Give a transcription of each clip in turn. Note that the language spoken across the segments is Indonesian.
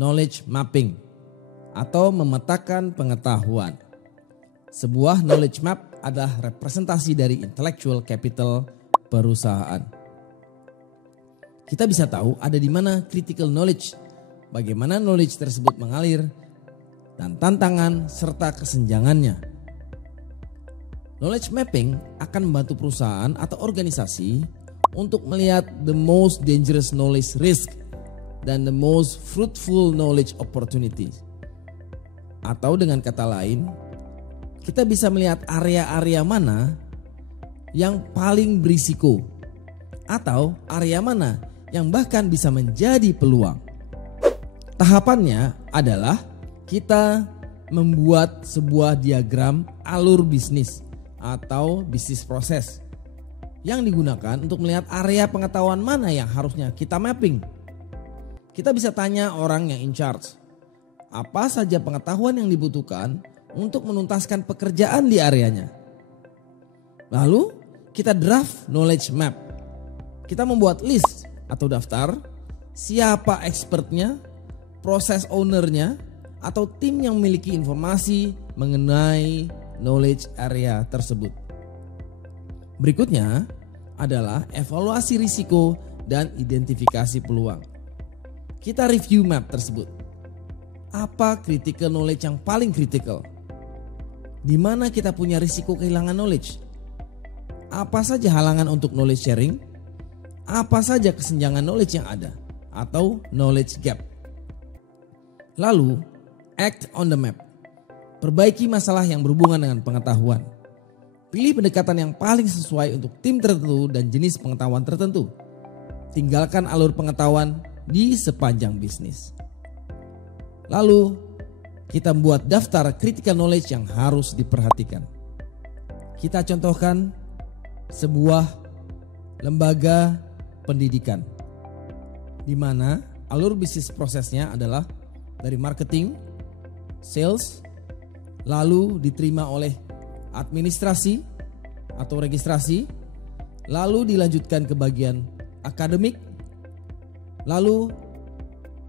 Knowledge mapping atau memetakan pengetahuan. Sebuah knowledge map adalah representasi dari intellectual capital perusahaan. Kita bisa tahu ada di mana critical knowledge, bagaimana knowledge tersebut mengalir, dan tantangan serta kesenjangannya. Knowledge mapping akan membantu perusahaan atau organisasi untuk melihat the most dangerous knowledge risk dan the most fruitful knowledge opportunities. Atau dengan kata lain, kita bisa melihat area-area mana yang paling berisiko atau area mana yang bahkan bisa menjadi peluang. Tahapannya adalah kita membuat sebuah diagram alur bisnis atau bisnis proses yang digunakan untuk melihat area pengetahuan mana yang harusnya kita mapping. Kita bisa tanya orang yang in charge, apa saja pengetahuan yang dibutuhkan untuk menuntaskan pekerjaan di areanya. Lalu kita draft knowledge map. Kita membuat list atau daftar siapa expertnya, proses ownernya, atau tim yang memiliki informasi mengenai knowledge area tersebut. Berikutnya adalah evaluasi risiko dan identifikasi peluang. Kita review map tersebut. Apa critical knowledge yang paling critical? Di mana kita punya risiko kehilangan knowledge? Apa saja halangan untuk knowledge sharing? Apa saja kesenjangan knowledge yang ada? Atau knowledge gap? Lalu, act on the map. Perbaiki masalah yang berhubungan dengan pengetahuan. Pilih pendekatan yang paling sesuai untuk tim tertentu dan jenis pengetahuan tertentu. Tinggalkan alur pengetahuan di sepanjang bisnis. Lalu kita membuat daftar critical knowledge yang harus diperhatikan. Kita contohkan sebuah lembaga pendidikan di mana alur bisnis prosesnya adalah dari marketing, sales, lalu diterima oleh administrasi atau registrasi, lalu dilanjutkan ke bagian akademik, lalu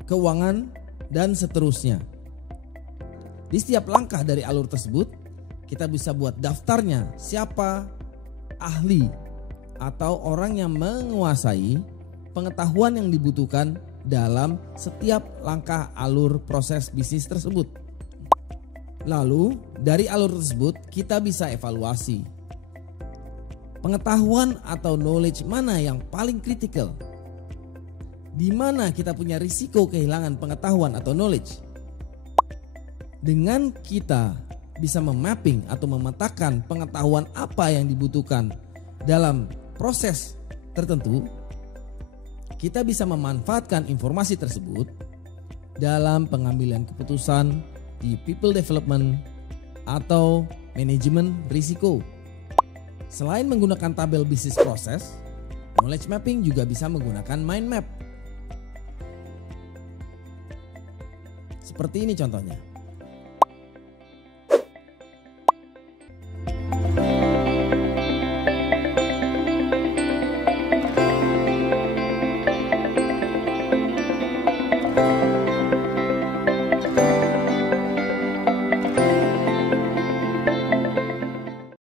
keuangan, dan seterusnya. Di setiap langkah dari alur tersebut, kita bisa buat daftarnya siapa ahli atau orang yang menguasai pengetahuan yang dibutuhkan dalam setiap langkah alur proses bisnis tersebut. Lalu dari alur tersebut kita bisa evaluasi pengetahuan atau knowledge mana yang paling kritikal. Di mana kita punya risiko kehilangan pengetahuan atau knowledge. Dengan kita bisa memapping atau memetakan pengetahuan apa yang dibutuhkan dalam proses tertentu, kita bisa memanfaatkan informasi tersebut dalam pengambilan keputusan di people development atau manajemen risiko. Selain menggunakan tabel bisnis proses, knowledge mapping juga bisa menggunakan mind map. Seperti ini contohnya.